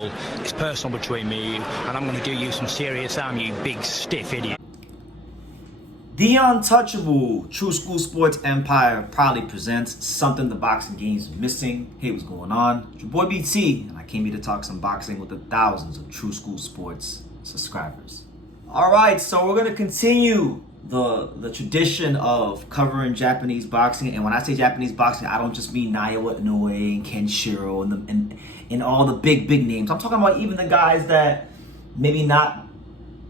It's personal between me and you, and I'm going to do you some serious harm, you big stiff idiot. The untouchable True School Sports Empire proudly presents something the boxing game's missing. Hey, what's going on? It's your boy BT, and I came here to talk some boxing with the thousands of True School Sports subscribers. All right, so we're gonna continue the tradition of covering Japanese boxing, and when I say Japanese boxing, I don't just mean Naoya Inoue and Kenshiro and all the big names. I'm talking about even the guys that maybe not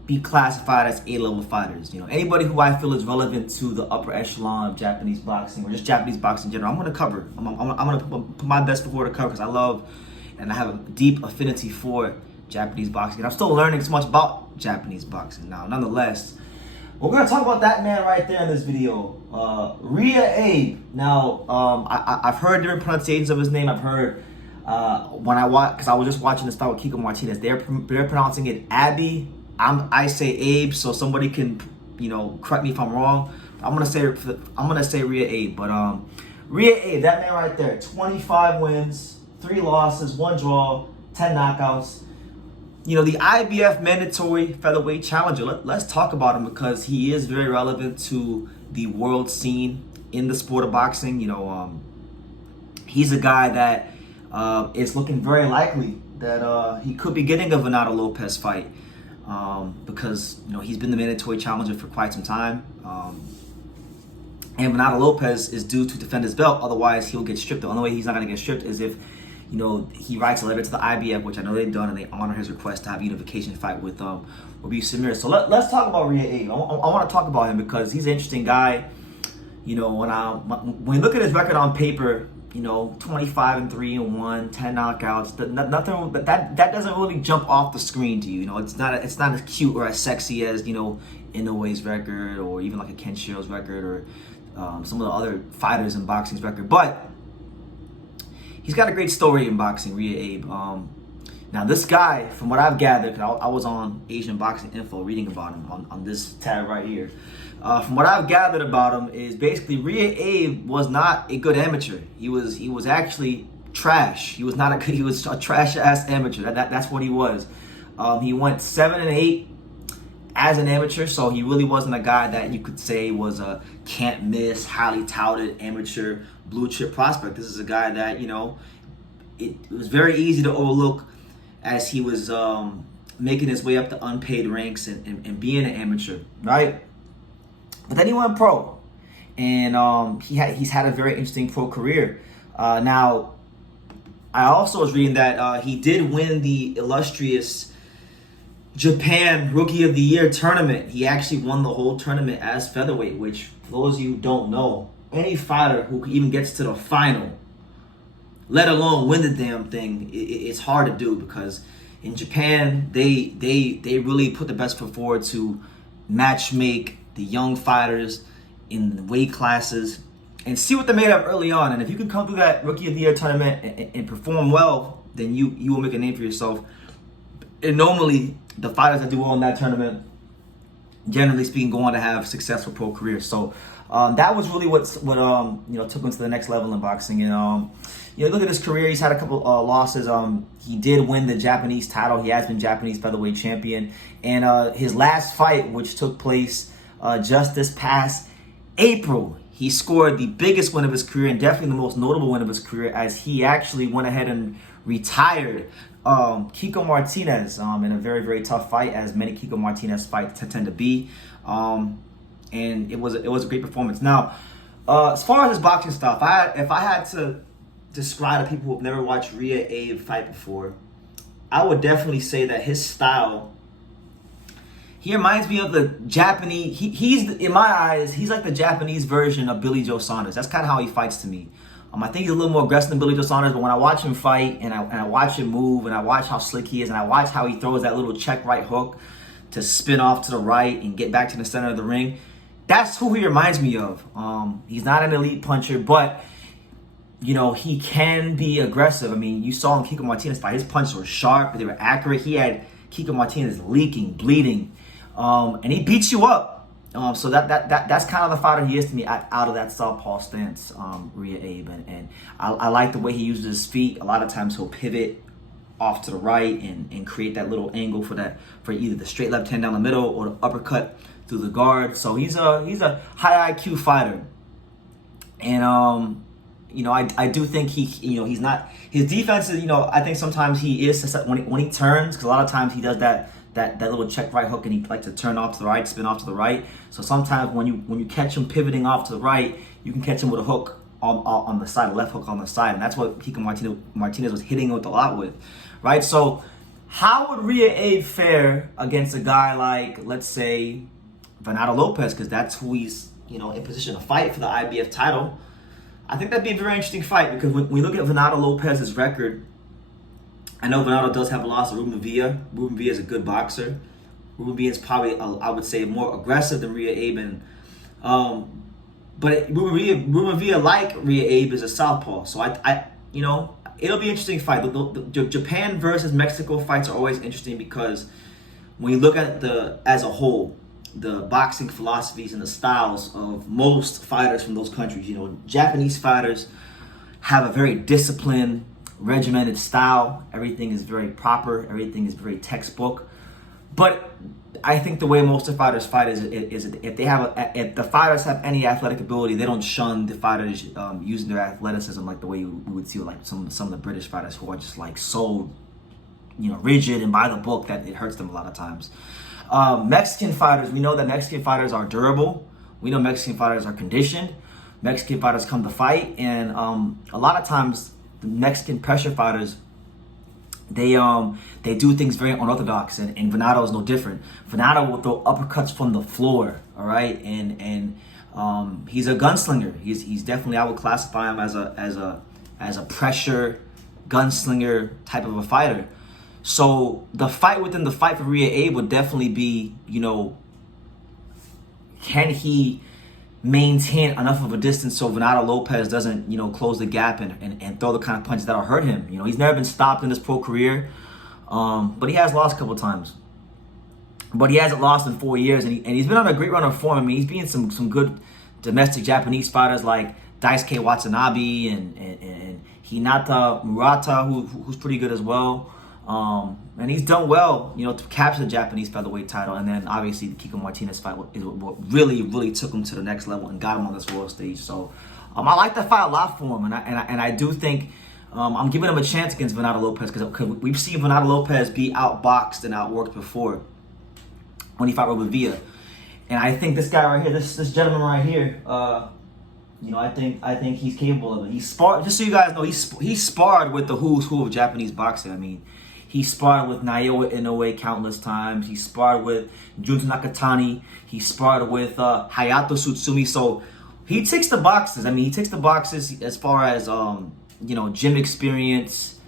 be classified as A-level fighters. You know, anybody who I feel is relevant to the upper echelon of Japanese boxing or just Japanese boxing in general, I'm going to cover. I'm going to put my best foot forward to cover because I love and I have a deep affinity for Japanese boxing. And I'm still learning so much about Japanese boxing now. Nonetheless, we're going to talk about that man right there in this video, Riya Abe. Now, I've heard different pronunciations of his name. I've heard when I watch, because I was just watching this fight with Kiko Martinez, they're pronouncing it Abe. I say Abe, so somebody can, correct me if I'm wrong. I'm gonna say Riya Abe, but Riya Abe, that man right there, 25 wins, 3 losses, 1 draw, 10 knockouts. The IBF mandatory featherweight challenger. Let's talk about him because he is very relevant to the world scene in the sport of boxing. He's a guy that is looking very likely that he could be getting a Venado Lopez fight. Because he's been the mandatory challenger for quite some time, and Venado Lopez is due to defend his belt. Otherwise, he'll get stripped. The only way he's not going to get stripped is if he writes a letter to the IBF, which I know they've done, and they honor his request to have a unification fight with Abu Samir. So let's talk about Riya Abe. I want to talk about him because he's an interesting guy. When we look at his record on paper, 25-3-1, 10 knockouts. Nothing that doesn't really jump off the screen to you. It's not as cute or as sexy as Inoue's record or even like a Kenshiro's record or some of the other fighters in boxing's record. But he's got a great story in boxing, Riya Abe. Now this guy, from what I've gathered, because I was on Asian Boxing Info reading about him on this tab right here. From what I've gathered about him is basically Riya Abe was not a good amateur. He was actually trash. He was a trash ass amateur. That's what he was. He went 7-8 as an amateur, so he really wasn't a guy that you could say was a can't miss, highly touted amateur blue chip prospect. This is a guy that it was very easy to overlook as he was making his way up the unpaid ranks and being an amateur, right? But then he went pro, and he's had a very interesting pro career. Now, I also was reading that he did win the illustrious Japan Rookie of the Year tournament. He actually won the whole tournament as featherweight, which, for those of you who don't know, any fighter who even gets to the final, let alone win the damn thing, it's hard to do because in Japan, they really put the best foot forward to match make the young fighters in the weight classes and see what they're made of early on. And if you can come through that Rookie of the Year tournament and perform well, then you will make a name for yourself. And normally, the fighters that do well in that tournament, generally speaking, go on to have successful pro careers. So that was really what took him to the next level in boxing. And look at his career. He's had a couple losses. He did win the Japanese title. He has been Japanese featherweight champion. And his last fight, which took place just this past April, he scored the biggest win of his career and definitely the most notable win of his career as he actually went ahead and retired Kiko Martinez in a very, very tough fight, as many Kiko Martinez fights tend to be. And it was a great performance. Now, as far as his boxing style, if I had to describe to people who have never watched Riya Abe fight before, I would definitely say that his style, he reminds me of the Japanese. He's in my eyes, he's like the Japanese version of Billy Joe Saunders. That's kind of how he fights to me. I think he's a little more aggressive than Billy Joe Saunders, but when I watch him fight and I watch him move and I watch how slick he is and I watch how he throws that little check right hook to spin off to the right and get back to the center of the ring, that's who he reminds me of. He's not an elite puncher, but he can be aggressive. I mean, you saw him Kiko Martinez fight. His punches were sharp, they were accurate. He had Kiko Martinez leaking, bleeding. And he beats you up. So that's kind of the fighter he is to me out of that Southpaw stance, Riya Abe. And I like the way he uses his feet. A lot of times he'll pivot off to the right and create that little angle for either the straight left hand down the middle or the uppercut through the guard. So he's a high IQ fighter, and you know, I do think he's not, his defense is, you know, I think sometimes he is when he turns, because a lot of times he does that little check right hook and he likes to turn off to the right, spin off to the right. So sometimes when you catch him pivoting off to the right, you can catch him with a hook on the side, a left hook on the side, and that's what Kiko Martinez was hitting with a lot with, right? So how would Riya Abe fare against a guy like, let's say, Venado Lopez, because that's who he's, you know, in position to fight for the IBF title? I think that'd be a very interesting fight, because when we look at Venado Lopez's record, I know Venado does have a loss to Ruben Villa. Ruben Villa is a good boxer. Ruben Villa is probably, I would say, more aggressive than Riya Abe, and but Ruben Villa, like Riya Abe, is a southpaw. So I you know, it'll be an interesting fight. The Japan versus Mexico fights are always interesting, because when you look at as a whole, the boxing philosophies and the styles of most fighters from those countries, you know, Japanese fighters have a very disciplined, regimented style. Everything is very proper. Everything is very textbook. But I think the way most of the fighters fight is if the fighters have any athletic ability, they don't shun the fighters using their athleticism like the way we would see like some of the British fighters, who are just like so, you know, rigid and by the book that it hurts them a lot of times. Mexican fighters, we know that Mexican fighters are durable. We know Mexican fighters are conditioned. Mexican fighters come to fight, and a lot of times the Mexican pressure fighters, they do things very unorthodox, and Venado is no different. Venado will throw uppercuts from the floor, all right, and he's a gunslinger. He's definitely, I would classify him as a pressure gunslinger type of a fighter. So the fight within the fight for Riya Abe would definitely be, you know, can he maintain enough of a distance so Venado Lopez doesn't, you know, close the gap and throw the kind of punches that'll hurt him. You know, he's never been stopped in his pro career, but he has lost a couple times. But he hasn't lost in 4 years, and he's been on a great run of form. I mean, he's beaten some good domestic Japanese fighters like Daisuke Watanabe and Hinata Murata, who's pretty good as well. And he's done well, you know, to capture the Japanese featherweight title. And then obviously the Kiko Martinez fight is what really took him to the next level and got him on this world stage. So I like that fight a lot for him, and I do think I'm giving him a chance against Venado Lopez, because we've seen Venado Lopez be outboxed and outworked before when he fought Ruben Villa. And I think this guy right here, this gentleman right here, you know, I think he's capable of it. He sparred, just so you guys know, he sparred with the who's who of Japanese boxing. I mean, he sparred with Naoya Inoue countless times. He sparred with Junta Nakatani. He sparred with Hayato Tsutsumi. So he ticks the boxes. I mean, he ticks the boxes as far as you know, gym experience,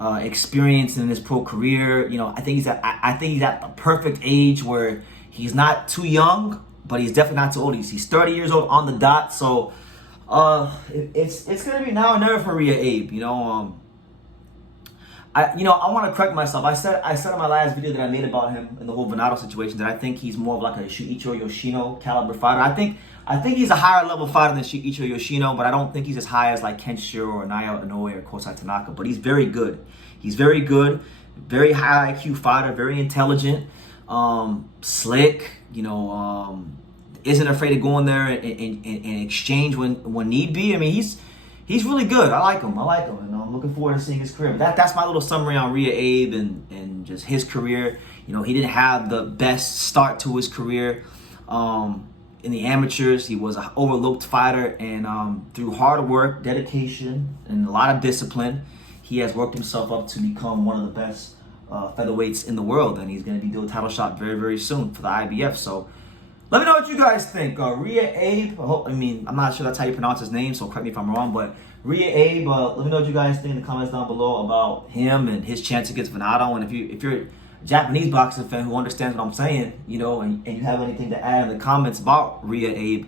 experience in his pro career. You know, I think he's at the perfect age where he's not too young, but he's definitely not too old. He's 30 years old on the dot. So it's gonna be now or never for Riya Abe. You know, I want to correct myself. I said in my last video that I made about him in the whole Venado situation that I think he's more of like a Shuichiro Yoshino caliber fighter. I think he's a higher level fighter than Shuichiro Yoshino, but I don't think he's as high as like Kenshiro or Naoya Inoue or Kosai Tanaka. But he's very good. He's very good, very high IQ fighter, very intelligent, slick. You know, isn't afraid to go in there and exchange when need be. I mean, he's really good. I like him, and I'm looking forward to seeing his career. But that's my little summary on Riya Abe and just his career. You know, he didn't have the best start to his career. In the amateurs, he was an overlooked fighter, and through hard work, dedication, and a lot of discipline, he has worked himself up to become one of the best featherweights in the world, and he's going to be doing a title shot very, very soon for the IBF. So let me know what you guys think. Riya Abe, I'm not sure that's how you pronounce his name, so correct me if I'm wrong, but Riya Abe, let me know what you guys think in the comments down below about him and his chance against Venado. And if you're a Japanese boxing fan who understands what I'm saying, you know, and you have anything to add in the comments about Riya Abe,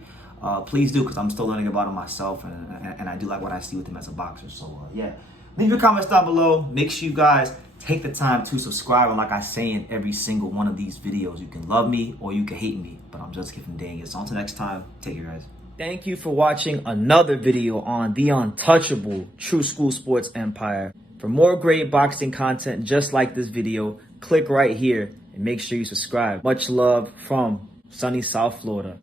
please do, because I'm still learning about him myself, and I do like what I see with him as a boxer. So yeah, leave your comments down below. Make sure you guys take the time to subscribe, and like I say in every single one of these videos, you can love me or you can hate me, but I'm just kidding, dang it. So until next time, take care, guys. Thank you for watching another video on the untouchable True School Sports Empire. For more great boxing content just like this video, click right here and make sure you subscribe. Much love from sunny South Florida.